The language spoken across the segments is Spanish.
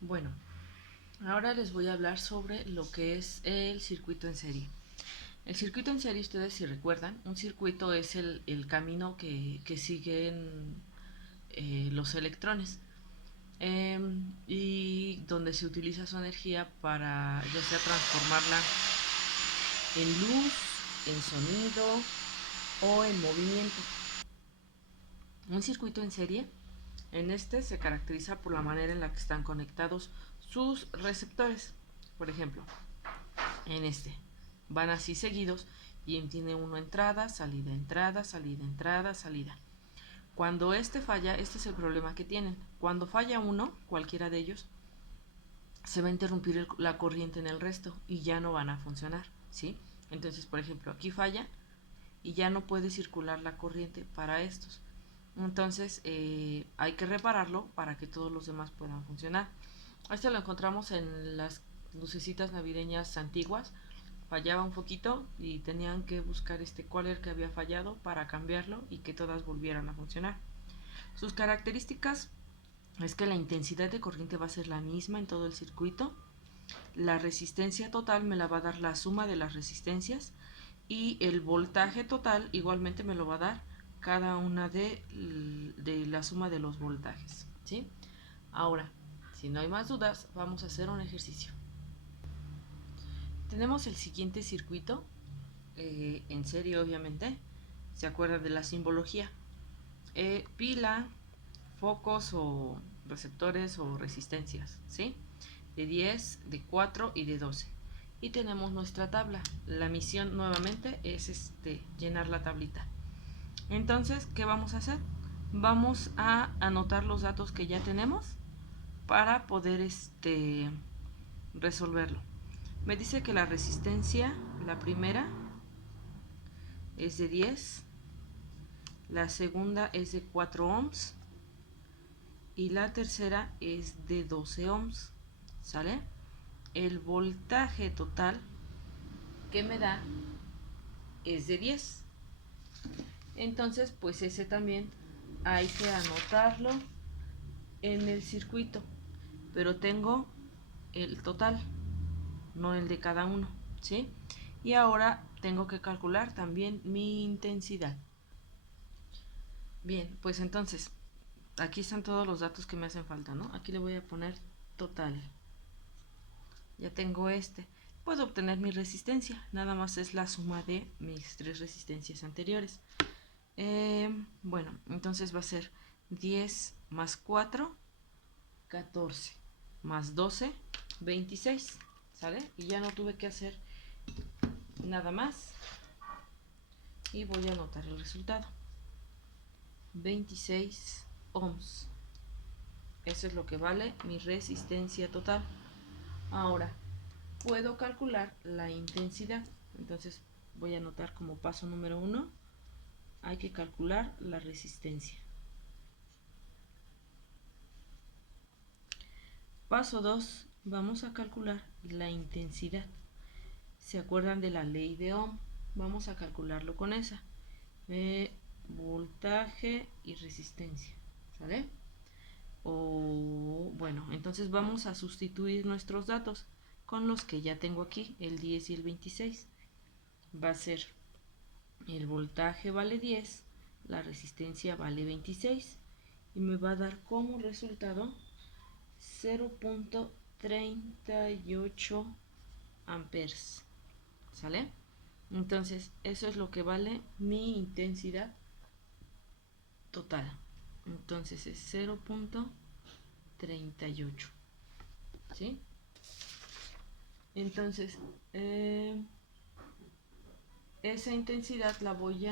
Bueno, ahora les voy a hablar sobre lo que es el circuito en serie. El circuito en serie, ustedes si recuerdan, un circuito es el camino que siguen los electrones y donde se utiliza su energía para ya sea transformarla en luz, en sonido o en movimiento. Un circuito en serie, en este se caracteriza por la manera en la que están conectados sus receptores. Por ejemplo, en este van así seguidos y tiene uno entrada, salida, entrada, salida, entrada, salida. Cuando este falla, este es el problema que tienen. Cuando falla uno, cualquiera de ellos, se va a interrumpir la corriente en el resto y ya no van a funcionar, ¿sí? Entonces, por ejemplo, aquí falla y ya no puede circular la corriente para estos. Entonces hay que repararlo para que todos los demás puedan funcionar. Esto lo encontramos en las lucecitas navideñas antiguas. Fallaba un poquito y tenían que buscar cuál era el que había fallado para cambiarlo y que todas volvieran a funcionar. Sus características es que la intensidad de corriente va a ser la misma en todo el circuito. La resistencia total me la va a dar la suma de las resistencias y el voltaje total igualmente me lo va a dar cada una de la suma de los voltajes, ¿sí? Ahora, si no hay más dudas, vamos a hacer un ejercicio. Tenemos el siguiente circuito, en serie obviamente, se acuerdan de la simbología. Pila, focos o receptores o resistencias, ¿sí? De 10, de 4 y de 12. Y tenemos nuestra tabla. La misión nuevamente es llenar la tablita. Entonces, ¿qué vamos a hacer? Vamos a anotar los datos que ya tenemos para poder resolverlo. Me dice que la resistencia, la primera, es de 10, la segunda es de 4 ohms y la tercera es de 12 ohms, ¿sale? El voltaje total que me da es de 10. Entonces, pues ese también hay que anotarlo en el circuito, pero tengo el total, no el de cada uno, ¿sí? Y ahora tengo que calcular también mi intensidad. Bien, pues entonces, aquí están todos los datos que me hacen falta, ¿no? Aquí le voy a poner total. Ya tengo Puedo obtener mi resistencia, nada más es la suma de mis tres resistencias anteriores. Bueno, entonces va a ser 10 más 4, 14, más 12, 26, ¿sale? Y ya no tuve que hacer nada más. Y voy a anotar el resultado. 26 ohms. Eso es lo que vale mi resistencia total. Ahora, puedo calcular la intensidad. Entonces voy a anotar como paso número 1. Hay que calcular la resistencia. Paso 2. Vamos a calcular la intensidad. ¿Se acuerdan de la ley de Ohm? Vamos a calcularlo con esa. Voltaje y resistencia. ¿Sale? Bueno, entonces vamos a sustituir nuestros datos con los que ya tengo aquí, el 10 y el 26. Va a ser el voltaje vale 10, la resistencia vale 26 y me va a dar como resultado 0.38 amperes. ¿Sale? Entonces, eso es lo que vale mi intensidad total. Entonces es 0.38. ¿Sí? Entonces, esa intensidad la voy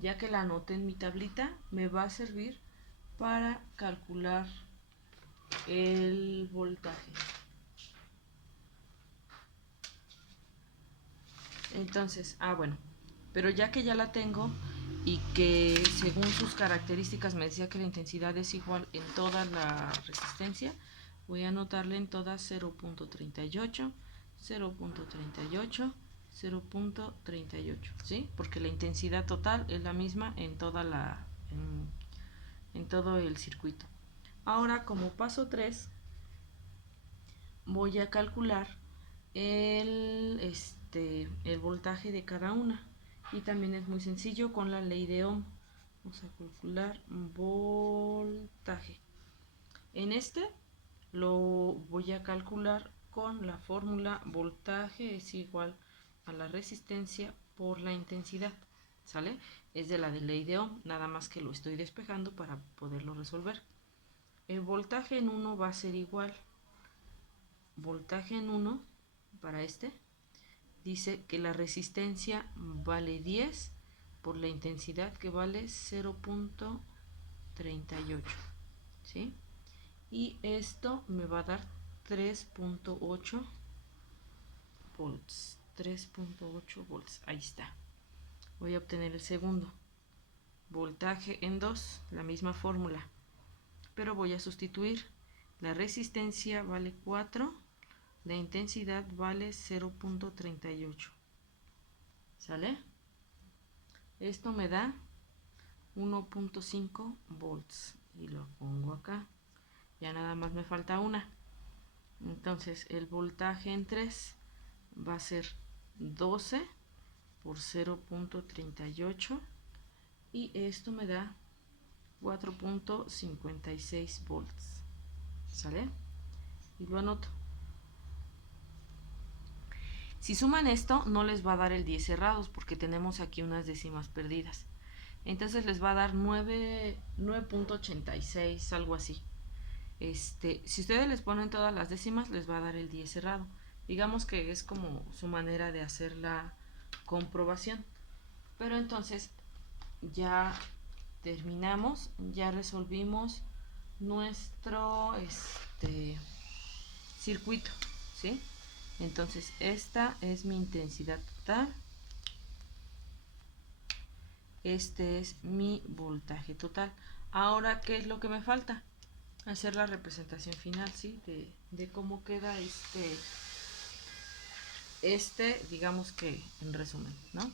ya que la anoté en mi tablita, me va a servir para calcular el voltaje. Entonces, bueno, pero ya que ya la tengo y que según sus características me decía que la intensidad es igual en toda la resistencia, voy a anotarle en todas 0.38, 0.38, 0.38, ¿sí? Porque la intensidad total es la misma en toda en todo el circuito. Ahora, como paso 3, voy a calcular el voltaje de cada una. Y también es muy sencillo con la ley de Ohm. Vamos a calcular voltaje. En este lo voy a calcular con la fórmula voltaje es igual a la resistencia por la intensidad. ¿Sale? Es de la de ley de Ohm, nada más que lo estoy despejando para poderlo resolver. El voltaje en 1 va a ser igual. Voltaje en 1 para este dice que la resistencia vale 10 por la intensidad que vale 0.38, ¿sí? Y esto me va a dar 3.8 volts. 3.8 volts, ahí está. Voy a obtener el segundo. Voltaje en 2, la misma fórmula. Pero voy a sustituir. La resistencia vale 4, la intensidad vale 0.38. ¿Sale? Esto me da 1.5 volts. Y lo pongo acá. Ya nada más me falta una. Entonces el voltaje en 3 va a ser 12 por 0.38. Y esto me da 4.56 volts. ¿Sale? Y lo anoto. Si suman esto, no les va a dar el 10 cerrados porque tenemos aquí unas décimas perdidas. Entonces les va a dar 9.86, algo así. Si ustedes les ponen todas las décimas, les va a dar el 10 cerrado. Digamos que es como su manera de hacer la comprobación. Pero entonces ya terminamos, ya resolvimos nuestro circuito, ¿sí? Entonces esta es mi intensidad total, este es mi voltaje total. Ahora, ¿qué es lo que me falta? Hacer la representación final, ¿sí? De cómo queda digamos que en resumen, ¿no?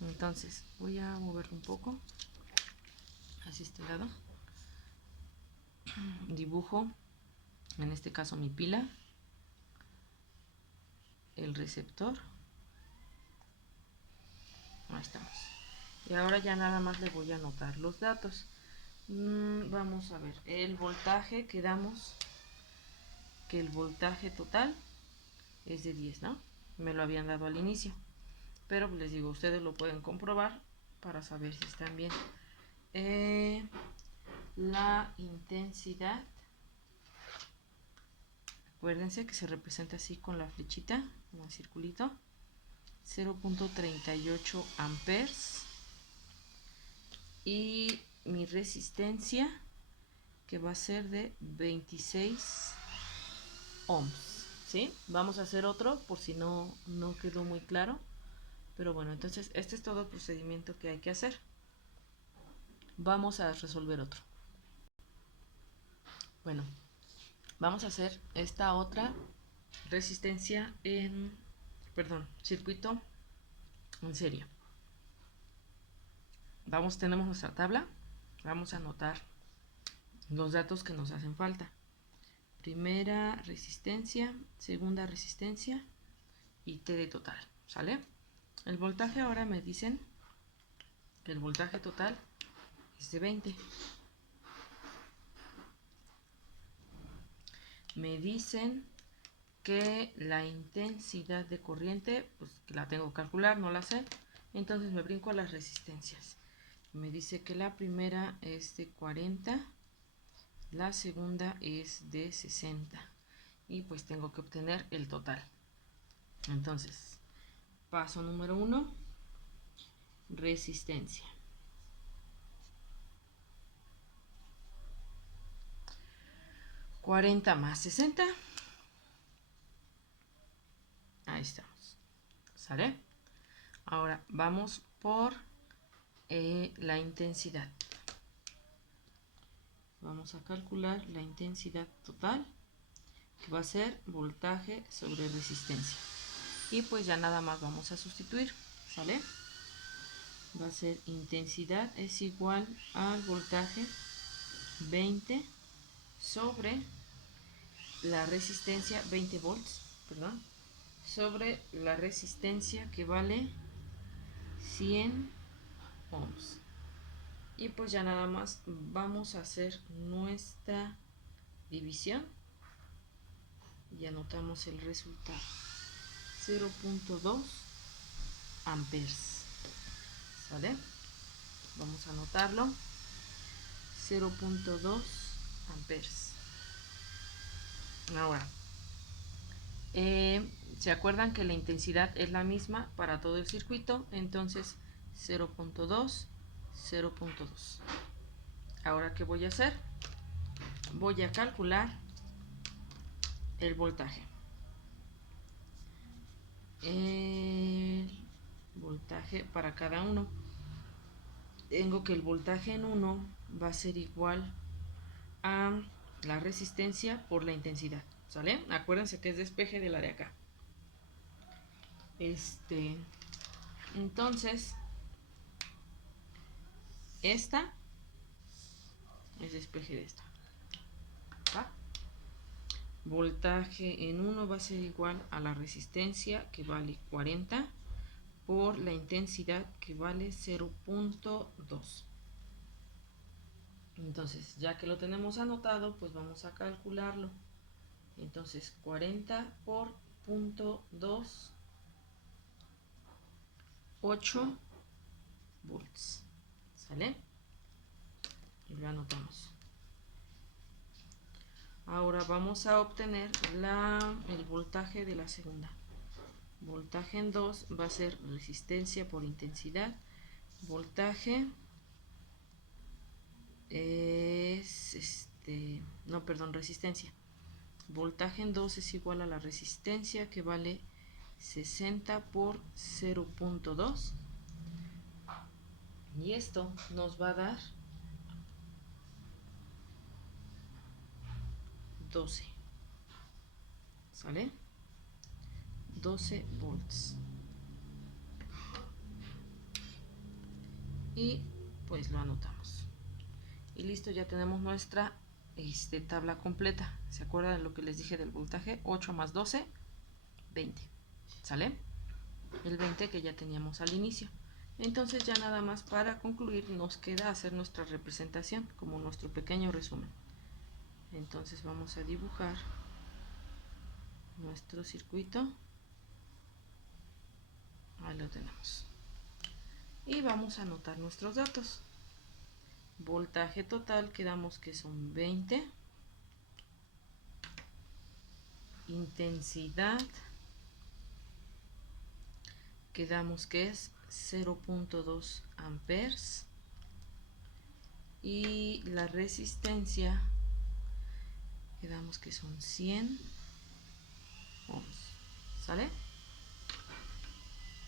Entonces voy a moverlo un poco hacia este lado. Dibujo, en este caso mi pila, el receptor. Ahí estamos. Y ahora ya nada más le voy a anotar los datos. Vamos a ver, el voltaje, quedamos que el voltaje total es de 10, ¿no? Me lo habían dado al inicio. Pero les digo, ustedes lo pueden comprobar para saber si están bien. La intensidad, acuérdense que se representa así con la flechita, como el circulito. 0.38 amperes. Y mi resistencia, que va a ser de 26 ohms, ¿sí? Vamos a hacer otro por si no quedó muy claro. Pero bueno, entonces este es todo el procedimiento que hay que hacer. Vamos a resolver otro. Bueno, vamos a hacer esta otra resistencia circuito en serie. Tenemos nuestra tabla. Vamos a anotar los datos que nos hacen falta. Primera resistencia, segunda resistencia y T de total, ¿sale? El voltaje ahora me dicen que el voltaje total es de 20. Me dicen que la intensidad de corriente, pues que la tengo que calcular, no la sé. Entonces me brinco a las resistencias. Me dice que la primera es de 40, la segunda es de 60. Y pues tengo que obtener el total. Entonces, paso número 1, resistencia. $40 más 60. Ahí estamos. ¿Sale? Ahora vamos por la intensidad. Vamos a calcular la intensidad total, que va a ser voltaje sobre resistencia. Y pues ya nada más vamos a sustituir. ¿Sale? Va a ser intensidad es igual al voltaje 20 sobre la resistencia 20 volts, perdón, sobre la resistencia que vale 100 ohms. Y pues ya nada más vamos a hacer nuestra división y anotamos el resultado: 0.2 amperes. ¿Sale? Vamos a anotarlo: 0.2 amperes. Ahora, ¿se acuerdan que la intensidad es la misma para todo el circuito? Entonces 0.2, 0.2. Ahora, ¿qué voy a hacer? Voy a calcular el voltaje. El voltaje para cada uno. Tengo que el voltaje en uno va a ser igual a la resistencia por la intensidad. ¿Sale? Acuérdense que es despeje de la de acá. Entonces, esta es despeje de esta. ¿Va? Voltaje en 1 va a ser igual a la resistencia, que vale 40, por la intensidad, que vale 0.2. Entonces, ya que lo tenemos anotado, pues vamos a calcularlo. Entonces, 40 por 0.2, 8 volts. ¿Sale? Y lo anotamos. Ahora vamos a obtener el voltaje de la segunda. Voltaje en 2 va a ser resistencia por intensidad. Voltaje es resistencia. Voltaje en 2 es igual a la resistencia, que vale 60 por 0.2. Y esto nos va a dar 12. ¿Sale? 12 volts. Y pues lo anotamos. Y listo, ya tenemos nuestra tabla completa. ¿Se acuerdan de lo que les dije del voltaje? 8 más 12, 20. ¿Sale? El 20 que ya teníamos al inicio. Entonces ya nada más para concluir nos queda hacer nuestra representación como nuestro pequeño resumen. Entonces vamos a dibujar nuestro circuito. Ahí lo tenemos. Y vamos a anotar nuestros datos. Voltaje total quedamos que son 20. Intensidad quedamos que es 0.2 amperes. Y la resistencia quedamos que son 100 ohms. ¿Sale?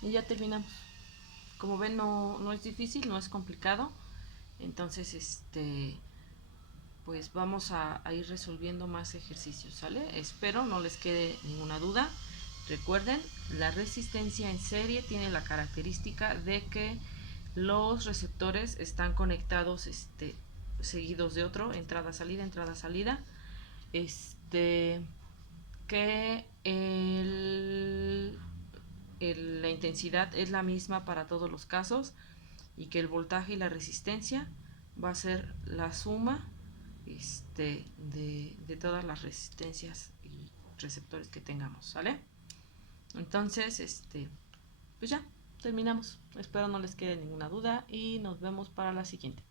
Y ya terminamos. Como ven, no es difícil, no es complicado. Entonces, pues vamos a ir resolviendo más ejercicios, ¿sale? Espero no les quede ninguna duda. Recuerden, la resistencia en serie tiene la característica de que los receptores están conectados seguidos de otro, entrada, salida, que la intensidad es la misma para todos los casos, y que el voltaje y la resistencia va a ser la suma de todas las resistencias y receptores que tengamos, ¿sale? Entonces, pues ya terminamos. Espero no les quede ninguna duda y nos vemos para la siguiente.